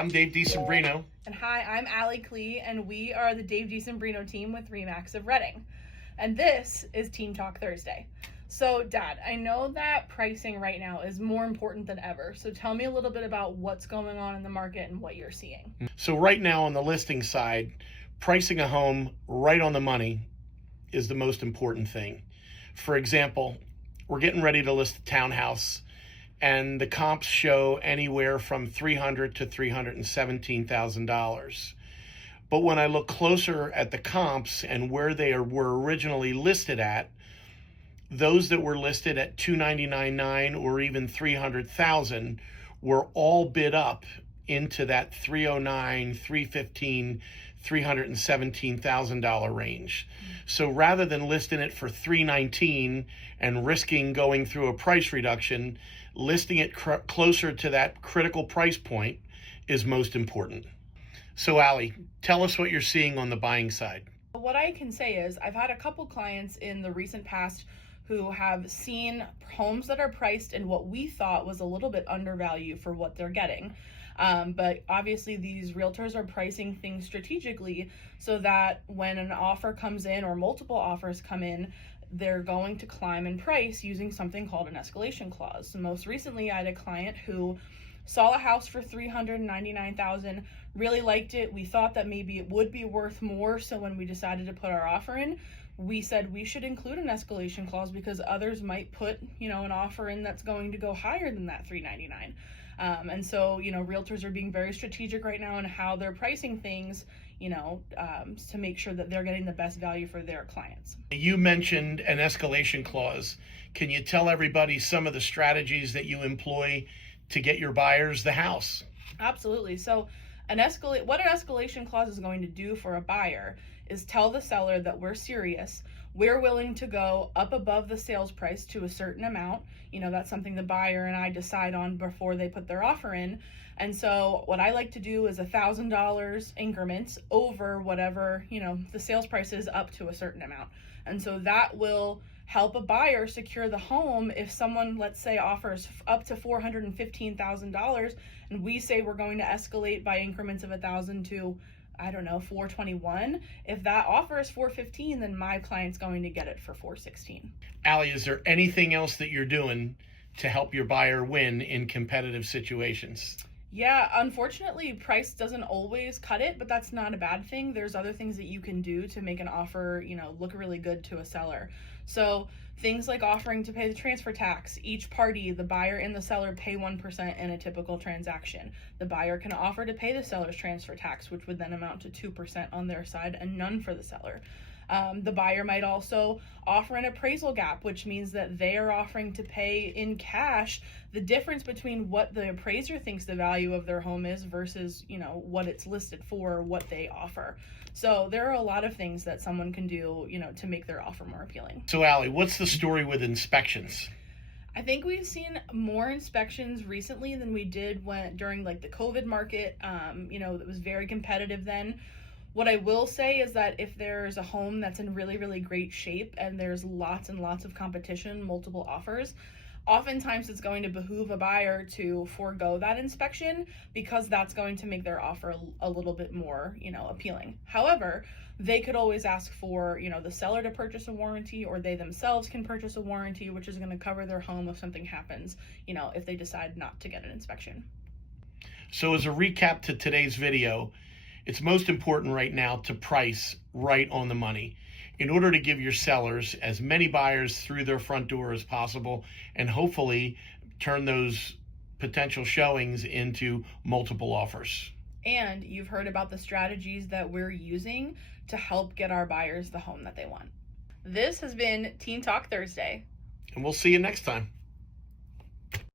I'm Dave DeSimbrino. And hi, I'm Allie Klee, and we are the Dave DeSimbrino team with RE/MAX of Reading. And this is Team Talk Thursday. So, Dad, I know that pricing right now is more important than ever. So tell me a little bit about what's going on in the market and what you're seeing. So right now on the listing side, pricing a home right on the money is the most important thing. For example, we're getting ready to list a townhouse, and the comps show anywhere from $300,000 to $317,000. But when I look closer at the comps and where they were originally listed at, those that were listed at $299,900 or even $300,000 were all bid up into that $309,000, $315,000, $317,000 range. So rather than listing it for $319,000 and risking going through a price reduction, listing it closer to that critical price point is most important. So Allie, tell us what you're seeing on the buying side. What I can say is I've had a couple clients in the recent past who have seen homes that are priced in what we thought was a little bit undervalued for what they're getting. But obviously these realtors are pricing things strategically so that when an offer comes in or multiple offers come in, they're going to climb in price using something called an escalation clause. So most recently I had a client who saw a house for $399,000, really liked it. We thought that maybe it would be worth more. So when we decided to put our offer in, we said we should include an escalation clause because others might put, an offer in that's going to go higher than that $399,000. And so, realtors are being very strategic right now in how they're pricing things, to make sure that they're getting the best value for their clients. You mentioned an escalation clause. Can you tell everybody some of the strategies that you employ to get your buyers the house? Absolutely. So what an escalation clause is going to do for a buyer is tell the seller that we're serious. We're willing to go up above the sales price to a certain amount. That's something the buyer and I decide on before they put their offer in. And so what I like to do is $1,000 increments over whatever, the sales price is up to a certain amount. And so that will help a buyer secure the home if someone, let's say, offers up to $415,000 and we say we're going to escalate by increments of $1,000 to $421. If that offer is $415, then my client's going to get it for $416. Allie, is there anything else that you're doing to help your buyer win in competitive situations? Yeah, unfortunately, price doesn't always cut it, but that's not a bad thing. There's other things that you can do to make an offer, look really good to a seller. So things like offering to pay the transfer tax. Each party, the buyer and the seller, pay 1% in a typical transaction. The buyer can offer to pay the seller's transfer tax, which would then amount to 2% on their side and none for the seller. The buyer might also offer an appraisal gap, which means that they are offering to pay in cash the difference between what the appraiser thinks the value of their home is versus, what it's listed for, or what they offer. So there are a lot of things that someone can do, to make their offer more appealing. So Allie, what's the story with inspections? I think we've seen more inspections recently than we did during the COVID market. It was very competitive then. What I will say is that if there's a home that's in really, really great shape and there's lots and lots of competition, multiple offers, oftentimes it's going to behoove a buyer to forego that inspection because that's going to make their offer a little bit more, appealing. However, they could always ask for, the seller to purchase a warranty, or they themselves can purchase a warranty, which is going to cover their home if something happens, if they decide not to get an inspection. So as a recap to today's video, it's most important right now to price right on the money in order to give your sellers as many buyers through their front door as possible and hopefully turn those potential showings into multiple offers. And you've heard about the strategies that we're using to help get our buyers the home that they want. This has been Teen Talk Thursday. And we'll see you next time.